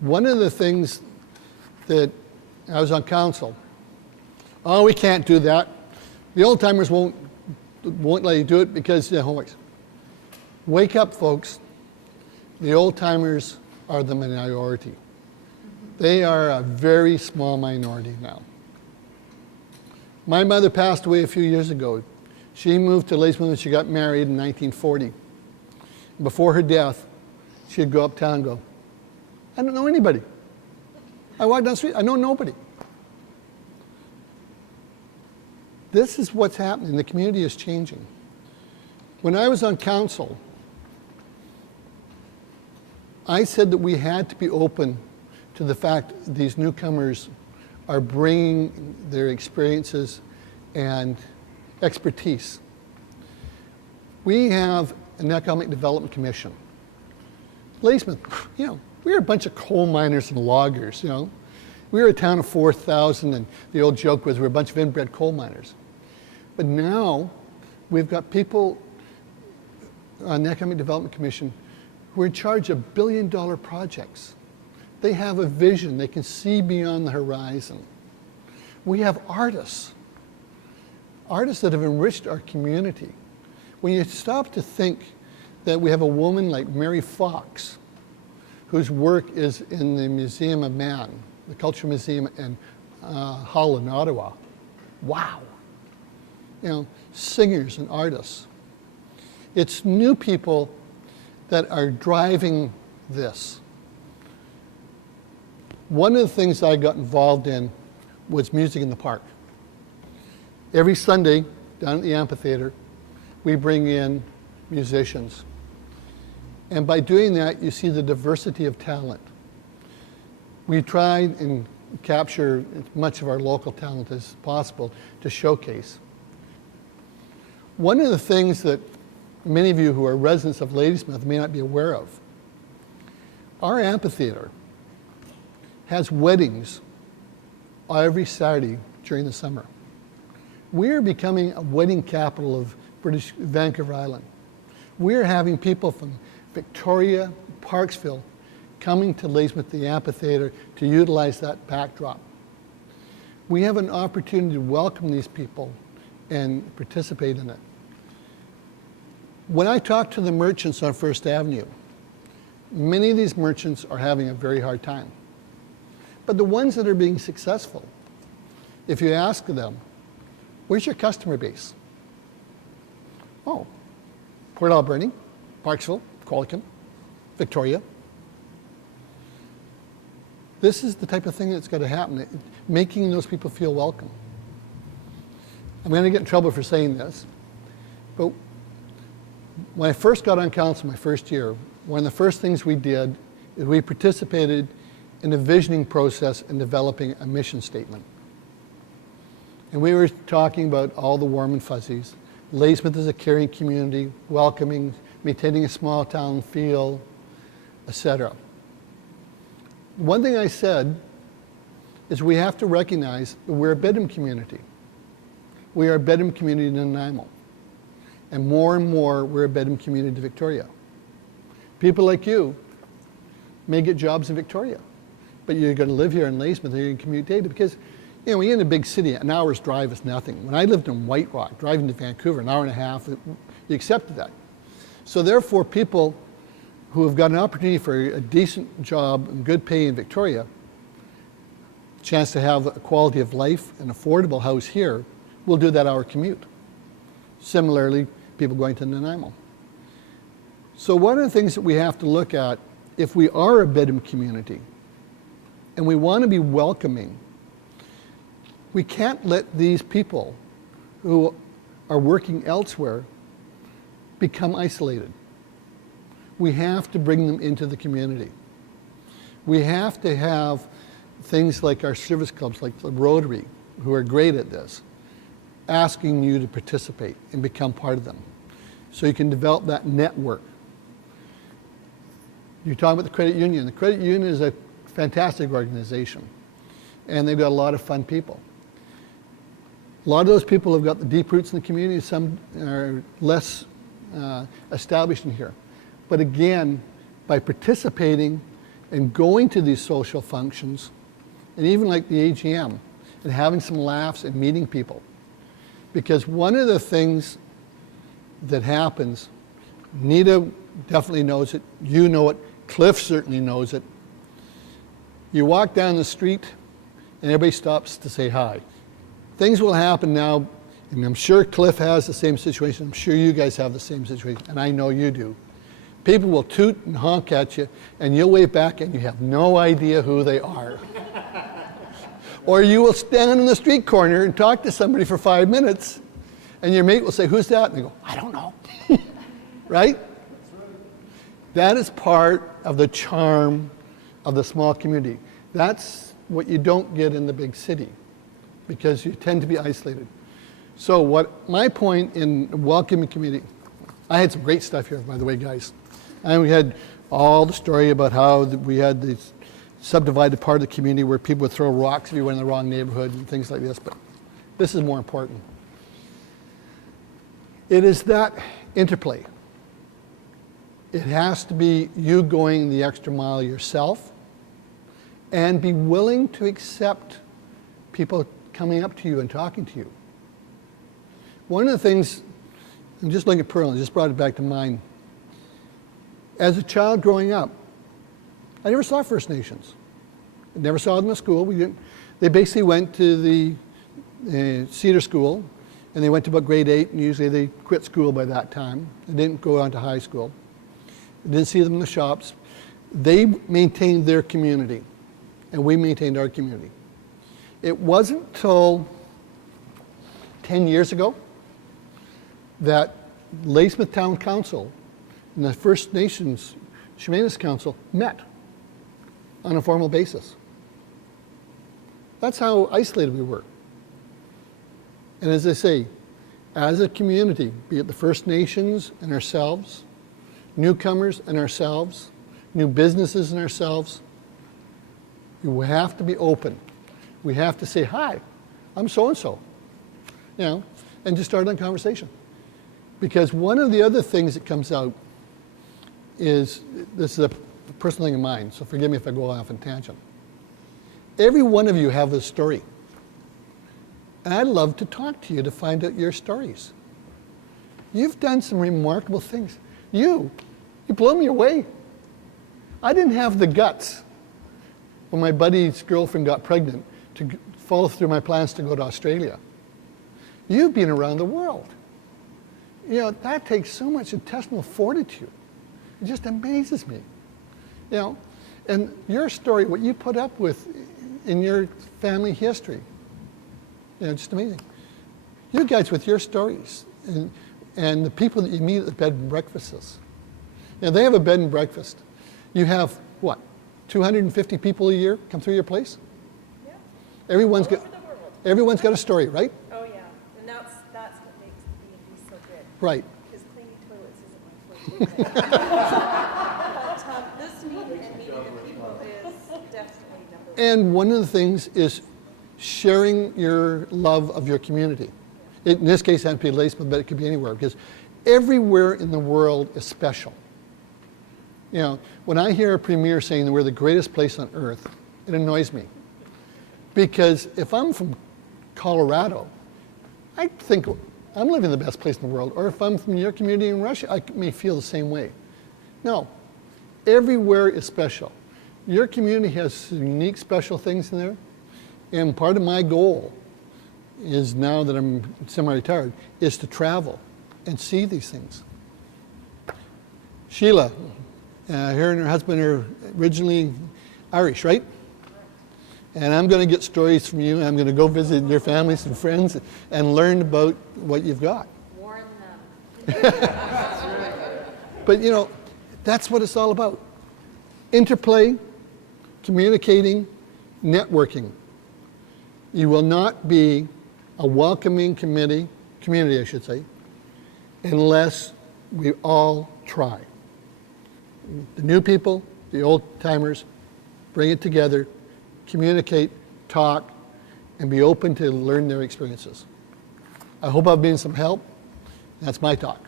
One of the things that I was on council, oh, we can't do that. The old timers won't let you do it because, wake up, folks. The old timers are the minority. They are a very small minority now. My mother passed away a few years ago. She moved to Ladysmith when she got married in 1940. Before her death, she'd go uptown and go, I don't know anybody. I walk down the street, I know nobody. This is what's happening. The community is changing. When I was on council, I said that we had to be open to the fact that these newcomers are bringing their experiences and expertise. We have an Economic Development Commission. Ladysmith, we're a bunch of coal miners and loggers, We were a town of 4,000, and the old joke was we're a bunch of inbred coal miners. But now, we've got people on the Economic Development Commission who are in charge of billion-dollar projects. They have a vision. They can see beyond the horizon. We have artists that have enriched our community. When you stop to think that we have a woman like Mary Fox, whose work is in the Museum of Man, the Cultural Museum in Hull in Ottawa. Wow. Singers and artists. It's new people that are driving this. One of the things I got involved in was music in the park. Every Sunday, down at the amphitheater, we bring in musicians. And by doing that, you see the diversity of talent. We try and capture as much of our local talent as possible to showcase. One of the things that many of you who are residents of Ladysmith may not be aware of, our amphitheater has weddings every Saturday during the summer. We're becoming a wedding capital of British Vancouver Island. We're having people from Victoria, Parksville, coming to Ladysmith, the amphitheater, to utilize that backdrop. We have an opportunity to welcome these people and participate in it. When I talk to the merchants on First Avenue, many of these merchants are having a very hard time. But the ones that are being successful, if you ask them, where's your customer base? Oh, Port Alberni, Parksville, Qualicum, Victoria. This is the type of thing that's got to happen, making those people feel welcome. I'm going to get in trouble for saying this, but when I first got on council my first year, one of the first things we did is we participated in a visioning process in developing a mission statement. And we were talking about all the warm and fuzzies. Ladysmith is a caring community, welcoming, maintaining a small town feel, etc. One thing I said is we have to recognize that we're a Bedouin community. We are a Bedouin community in Nanaimo. And more, we're a Bedouin community to Victoria. People like you may get jobs in Victoria, but you're going to live here in Ladysmith, you're going to commute daily because, when you're in a big city, an hour's drive is nothing. When I lived in White Rock, driving to Vancouver, an hour and a half, you accepted that. So therefore, people who have got an opportunity for a decent job and good pay in Victoria, chance to have a quality of life, an affordable house here, will do that hour commute. Similarly, people going to Nanaimo. So one of the things that we have to look at, if we are a Bedouin community, and we want to be welcoming, we can't let these people who are working elsewhere become isolated. We have to bring them into the community. We have to have things like our service clubs, like the Rotary, who are great at this, asking you to participate and become part of them. So you can develop that network. You're talking about the credit union. The credit union is a fantastic organization, and they've got a lot of fun people. A lot of those people have got the deep roots in the community. Some are less established in here. But again, by participating and going to these social functions, and even like the AGM, and having some laughs and meeting people. Because one of the things that happens, Nita definitely knows it, you know it, Cliff certainly knows it. You walk down the street and everybody stops to say hi. Things will happen now, and I'm sure Cliff has the same situation, I'm sure you guys have the same situation, and I know you do. People will toot and honk at you, and you'll wave back and you have no idea who they are. Or you will stand in the street corner and talk to somebody for 5 minutes, and your mate will say, "Who's that?" And they go, "I don't know." Right? That is part of the charm of the small community. That's what you don't get in the big city, because you tend to be isolated. So what my point in welcoming community, I had some great stuff here, by the way, guys. And we had all the story about how we had this subdivided part of the community where people would throw rocks if you went in the wrong neighborhood and things like this, but this is more important. It is that interplay. It has to be you going the extra mile yourself and be willing to accept people coming up to you and talking to you. One of the things, I'm just looking at Pearl, I just brought it back to mind. As a child growing up, I never saw First Nations. I never saw them in school. They basically went to the Cedar School, and they went to about grade 8, and usually they quit school by that time. They didn't go on to high school. I didn't see them in the shops. They maintained their community, and we maintained our community. It wasn't till 10 years ago that Ladysmith Town Council and the First Nations Chemainus Council met on a formal basis. That's how isolated we were. And as I say, as a community, be it the First Nations and ourselves, newcomers and ourselves, new businesses and ourselves, we have to be open. We have to say, "Hi, I'm so-and-so," you know, and just start a conversation. Because one of the other things that comes out is, this is a personal thing of mine, so forgive me if I go off on a tangent. Every one of you have a story. And I'd love to talk to you to find out your stories. You've done some remarkable things. You blow me away. I didn't have the guts when my buddy's girlfriend got pregnant to follow through my plans to go to Australia. You've been around the world. You know, that takes so much intestinal fortitude. It just amazes me. You know, and your story, what you put up with in your family history, you know, just amazing. You guys with your stories and the people that you meet at the bed and breakfasts. You know, they have a bed and breakfast. You have, what, 250 people a year come through your place? Yeah. Everyone's got a story, right? Oh yeah, and that's what makes the B&B so good. Right. Because cleaning toilets isn't my forte. But this meeting and meeting the people is definitely number one. And one of the things is sharing your love of your community. In this case, it has to be Ladysmith, but it could be anywhere, because everywhere in the world is special. You know, when I hear a premier saying that we're the greatest place on earth, it annoys me. Because if I'm from Colorado, I think I'm living in the best place in the world. Or if I'm from your community in Russia, I may feel the same way. No, everywhere is special. Your community has unique, special things in there. And part of my goal is, now that I'm semi-retired, is to travel and see these things. Sheila, her and her husband are originally Irish, right? And I'm going to get stories from you, and I'm going to go visit your families and friends and learn about what you've got. Warn them. But you know, that's what it's all about. Interplay, communicating, networking. You will not be a welcoming community, I should say, unless we all try. The new people, the old timers, bring it together, communicate, talk, and be open to learn their experiences. I hope I've been some help. That's my talk.